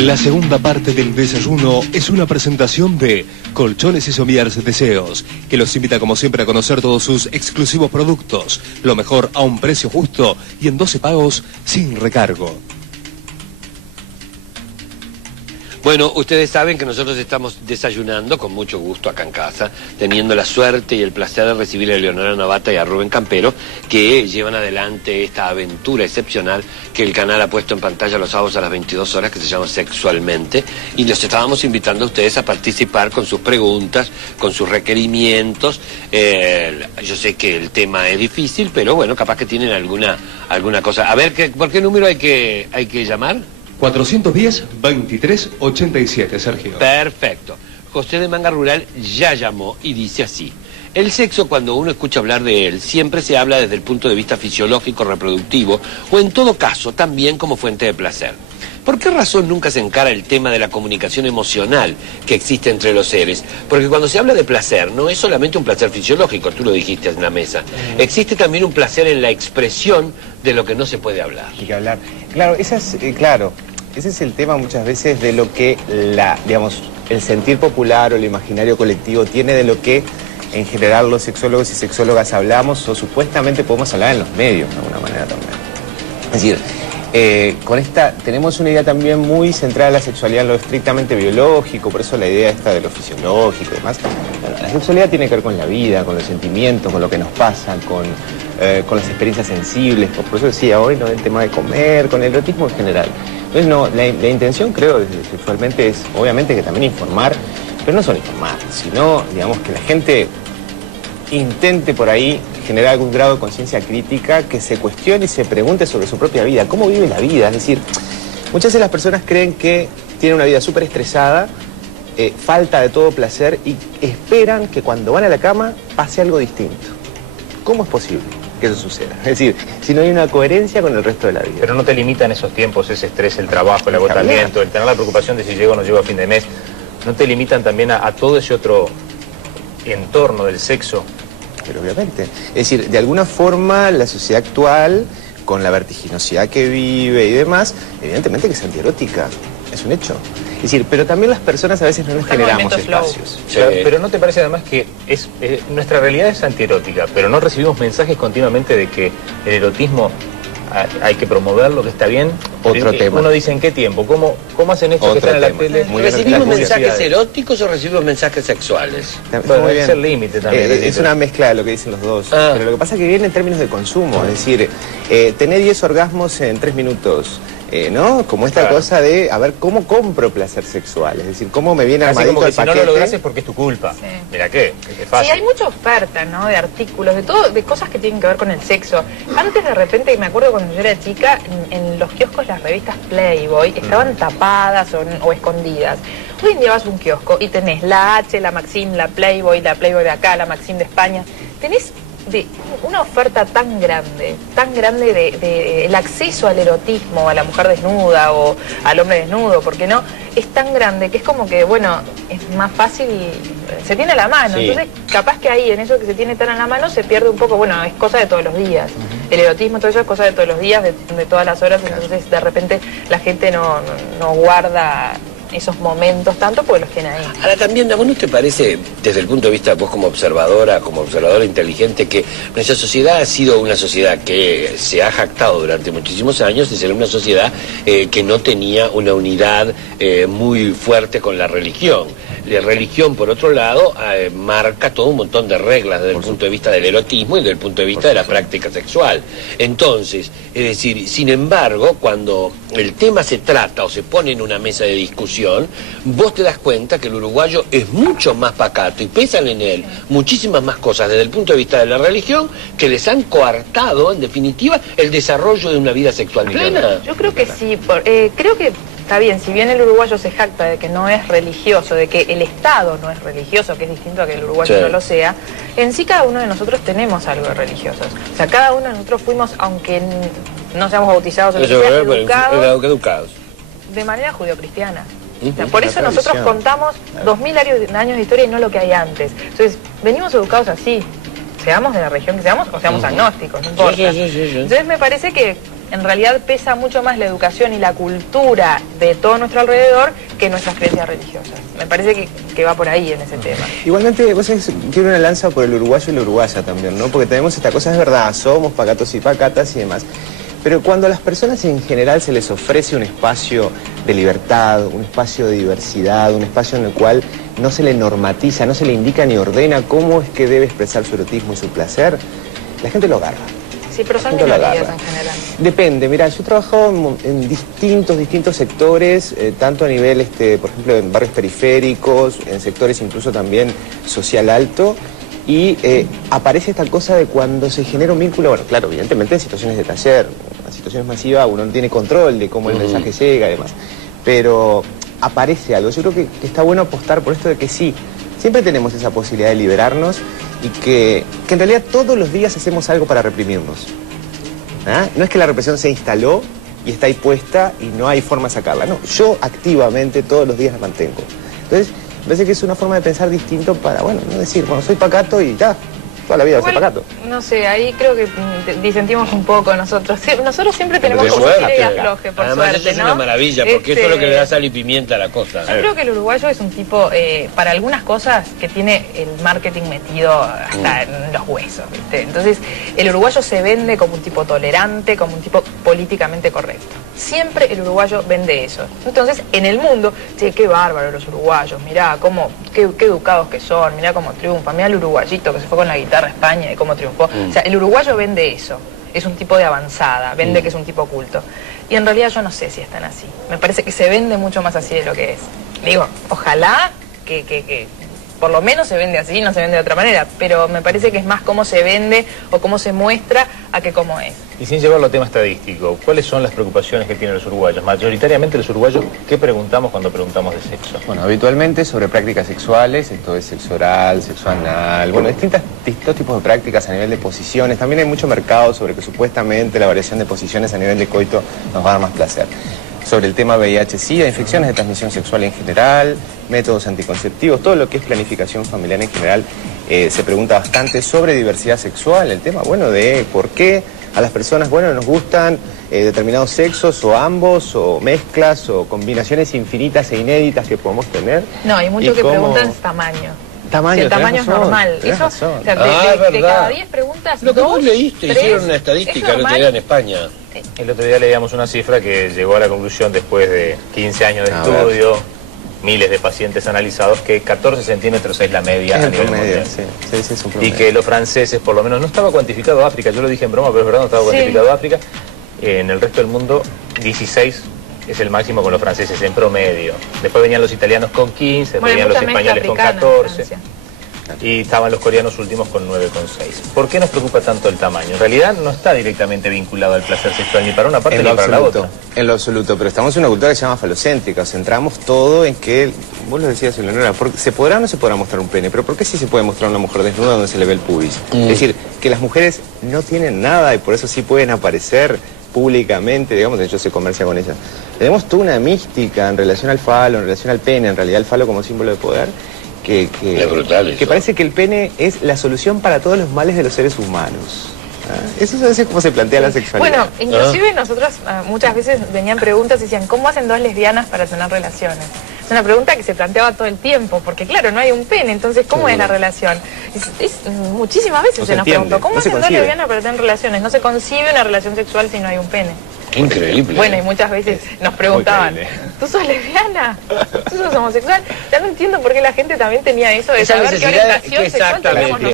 La segunda parte del desayuno es una presentación de Colchones y Sommiers Deseos, que los invita como siempre a conocer todos sus exclusivos productos, lo mejor a un precio justo y en 12 pagos sin recargo. Bueno, ustedes saben que nosotros estamos desayunando con mucho gusto acá en casa, teniendo la suerte y el placer de recibir a Leonora Navata y a Rubén Campero, que llevan adelante esta aventura excepcional que el canal ha puesto en pantalla los sábados a las 22 horas, que se llama Sexualmente, y los estábamos invitando a ustedes a participar con sus preguntas, con sus requerimientos. Yo sé que el tema es difícil, pero bueno, capaz que tienen alguna cosa. A ver, ¿por qué número hay que llamar? 410-2387, Sergio. Perfecto. José de Manga Rural ya llamó y dice así: el sexo, cuando uno escucha hablar de él, siempre se habla desde el punto de vista fisiológico, reproductivo, o en todo caso también como fuente de placer. ¿Por qué razón nunca se encara el tema de la comunicación emocional que existe entre los seres? Porque cuando se habla de placer, no es solamente un placer fisiológico, tú lo dijiste en la mesa. Existe también un placer en la expresión de lo que no se puede hablar. Hay que hablar. Claro, ese es el tema muchas veces de lo que el sentir popular o el imaginario colectivo tiene de lo que en general los sexólogos y sexólogas hablamos o supuestamente podemos hablar en los medios de alguna manera también. Es decir, tenemos una idea también muy centrada en la sexualidad, en lo estrictamente biológico, por eso la idea esta de lo fisiológico y demás. Bueno, la sexualidad tiene que ver con la vida, con los sentimientos, con lo que nos pasa, con las experiencias sensibles, por eso decía hoy, ¿no?, el tema de comer, con el erotismo en general. Entonces, no, la intención, creo, desde Sexualmente es, obviamente, que también informar, pero no solo informar, sino, digamos, que la gente intente por ahí generar algún grado de conciencia crítica, que se cuestione y se pregunte sobre su propia vida, cómo vive la vida. Es decir, muchas veces las personas creen que tienen una vida súper estresada, falta de todo placer y esperan que cuando van a la cama pase algo distinto. ¿Cómo es posible que eso suceda? Es decir, si no hay una coherencia con el resto de la vida. Pero no te limitan esos tiempos, ese estrés, el trabajo, el agotamiento, el tener la preocupación de si llego o no llego a fin de mes. ¿No te limitan también a todo ese otro entorno del sexo? Pero obviamente. Es decir, de alguna forma la sociedad actual, con la vertiginosidad que vive y demás, evidentemente que es antierótica. Es un hecho. Es decir, pero también las personas a veces no nos generamos espacios. Sí. Pero ¿no te parece además que nuestra realidad es antierótica, pero no recibimos mensajes continuamente de que el erotismo hay que promoverlo, que está bien? Otro tema. Uno dice, ¿en qué tiempo? ¿Cómo hacen esto que están en la tele? ¿Recibimos mensajes eróticos o recibimos mensajes sexuales? Bueno, es el límite también. Es una mezcla de lo que dicen los dos. Pero lo que pasa es que viene en términos de consumo. Es decir, tener 10 orgasmos en 3 minutos. ¿No? Como esta cosa de, a ver, ¿cómo compro placer sexual? Es decir, ¿cómo me viene armadito como que el paquete? Si no lo logras es porque es tu culpa. Sí. Mira qué, es fácil. Sí, hay mucha oferta, ¿no? De artículos, de todo, de cosas que tienen que ver con el sexo. Antes, de repente, me acuerdo cuando yo era chica, en los kioscos las revistas Playboy estaban tapadas o escondidas. Hoy en día vas a un kiosco y tenés la H, la Maxim, la Playboy de acá, la Maxim de España. Tenés una oferta tan grande de el acceso al erotismo, a la mujer desnuda o al hombre desnudo, ¿por qué no? Es tan grande que es como que, bueno, es más fácil, se tiene a la mano. Sí. Entonces, capaz que ahí, en eso que se tiene tan a la mano, se pierde un poco, bueno, es cosa de todos los días. El erotismo, todo eso es cosa de todos los días, de todas las horas, entonces de repente la gente no guarda esos momentos tanto porque los tiene ahí. Ahora también, ¿a vos no te parece, desde el punto de vista vos como observadora inteligente, que nuestra sociedad ha sido una sociedad que se ha jactado durante muchísimos años de ser una sociedad que no tenía una unidad muy fuerte con la religión? La religión, por otro lado, marca todo un montón de reglas desde el punto de vista del erotismo y desde el punto de vista de la práctica sexual. Entonces, es decir, sin embargo, cuando el tema se trata o se pone en una mesa de discusión, vos te das cuenta que el uruguayo es mucho más pacato y pesan en él muchísimas más cosas desde el punto de vista de la religión que les han coartado, en definitiva, el desarrollo de una vida sexual plena. Yo creo que sí, creo que está bien, si bien el uruguayo se jacta de que no es religioso, de que el Estado no es religioso, que es distinto a que el uruguayo no lo sea, en sí cada uno de nosotros tenemos algo de religiosos. O sea, cada uno de nosotros fuimos, aunque no seamos bautizados o educados de manera judeocristiana. O sea, por eso nosotros contamos 2000 años de historia y no lo que hay antes. Entonces, venimos educados así, seamos de la región que seamos o seamos agnósticos, no importa. Entonces me parece que en realidad pesa mucho más la educación y la cultura de todo nuestro alrededor que nuestras creencias religiosas. Me parece que va por ahí en ese tema. Igualmente, vos sabés, quiero una lanza por el uruguayo y la uruguaya también, ¿no? Porque tenemos esta cosa, es verdad, somos pacatos y pacatas y demás. Pero cuando a las personas en general se les ofrece un espacio de libertad, un espacio de diversidad, un espacio en el cual no se le normatiza, no se le indica ni ordena cómo es que debe expresar su erotismo y su placer, la gente lo agarra. Sí, pero son minorías en general. Depende, mira, yo he trabajado en distintos sectores, tanto a nivel, por ejemplo, en barrios periféricos, en sectores incluso también social alto, y aparece esta cosa de cuando se genera un vínculo, bueno, claro, evidentemente en situaciones de taller, en situaciones masivas uno no tiene control de cómo el mensaje llega y demás, pero aparece algo. Yo creo que está bueno apostar por esto de que sí, siempre tenemos esa posibilidad de liberarnos y que en realidad todos los días hacemos algo para reprimirnos. ¿Ah? No es que la represión se instaló y está ahí puesta y no hay forma de sacarla, no, yo activamente todos los días la mantengo. Entonces, me parece que es una forma de pensar distinto para, bueno, no decir, bueno, soy pacato y ya, toda la vida voy a ser pacato. No sé, ahí creo que disentimos un poco nosotros. Nosotros siempre tenemos como tire y afloje, por además, suerte, eso es ¿no? una maravilla, porque eso es lo que le da sal y pimienta a la cosa. Yo creo que el uruguayo es un tipo, para algunas cosas, que tiene el marketing metido hasta en los huesos, ¿viste? Entonces, el uruguayo se vende como un tipo tolerante, como un tipo políticamente correcto. Siempre el uruguayo vende eso. Entonces, en el mundo, che, qué bárbaro los uruguayos, mirá qué educados que son, mirá cómo triunfan, mirá el uruguayito que se fue con la guitarra a España y cómo triunfó. O sea, el uruguayo vende eso, es un tipo de avanzada, vende que es un tipo culto. Y en realidad yo no sé si es tan así. Me parece que se vende mucho más así de lo que es. Digo, ojalá que por lo menos se vende así, no se vende de otra manera, pero me parece que es más cómo se vende o cómo se muestra a que cómo es. Y sin llevarlo a tema estadístico, ¿cuáles son las preocupaciones que tienen los uruguayos? Mayoritariamente los uruguayos, ¿qué preguntamos cuando preguntamos de sexo? Bueno, habitualmente sobre prácticas sexuales, esto es sexo oral, sexo anal, bueno, distintos tipos de prácticas a nivel de posiciones. También hay mucho mercado sobre que supuestamente la variación de posiciones a nivel de coito nos va a dar más placer. Sobre el tema VIH-Sida, infecciones de transmisión sexual en general, métodos anticonceptivos, todo lo que es planificación familiar en general, se pregunta bastante sobre diversidad sexual, el tema, bueno, de por qué a las personas, bueno, nos gustan determinados sexos o ambos, o mezclas, o combinaciones infinitas e inéditas que podemos tener. No, hay mucho que preguntan es tamaño. Tamaño, si el tamaño es normal. Eso, o sea, de cada 10 preguntas, lo que vos 2, leíste, 3, hicieron una estadística el otro día en España. El otro día leíamos una cifra que llegó a la conclusión después de 15 años de estudio, miles de pacientes analizados, que 14 centímetros es la media a nivel mundial. Sí, es un promedio. Y que los franceses, por lo menos, no estaba cuantificado África, yo lo dije en broma, pero es verdad, no estaba cuantificado África. En el resto del mundo, 16 es el máximo con los franceses en promedio. Después venían los italianos con 15, después venían los españoles con 14. Y estaban los coreanos últimos con 9,6. ¿Por qué nos preocupa tanto el tamaño? En realidad no está directamente vinculado al placer sexual ni para una parte ni para la otra. En lo absoluto, pero estamos en una cultura que se llama falocéntrica, centramos todo en que, vos lo decías, Eleonora, ¿se podrá o no se podrá mostrar un pene? Pero ¿por qué sí se puede mostrar una mujer desnuda donde se le ve el pubis? Es decir, que las mujeres no tienen nada y por eso sí pueden aparecer públicamente, digamos, de hecho se comercia con ellas. Tenemos toda una mística en relación al falo, en relación al pene, en realidad el falo como símbolo de poder, que parece que el pene es la solución para todos los males de los seres humanos. Eso es como se plantea la sexualidad. Bueno, inclusive nosotros muchas veces venían preguntas y decían, ¿cómo hacen dos lesbianas para tener relaciones? Es una pregunta que se planteaba todo el tiempo, porque claro, no hay un pene, entonces ¿cómo es la relación? Muchísimas veces se nos preguntó, ¿cómo hacen dos lesbianas para tener relaciones? No se concibe una relación sexual si no hay un pene. Increíble. Bueno, y muchas veces nos preguntaban, ¿tú sos lesbiana? ¿Tú sos homosexual? Ya no entiendo por qué la gente también tenía eso de saber qué orientación sexual teníamos nosotros.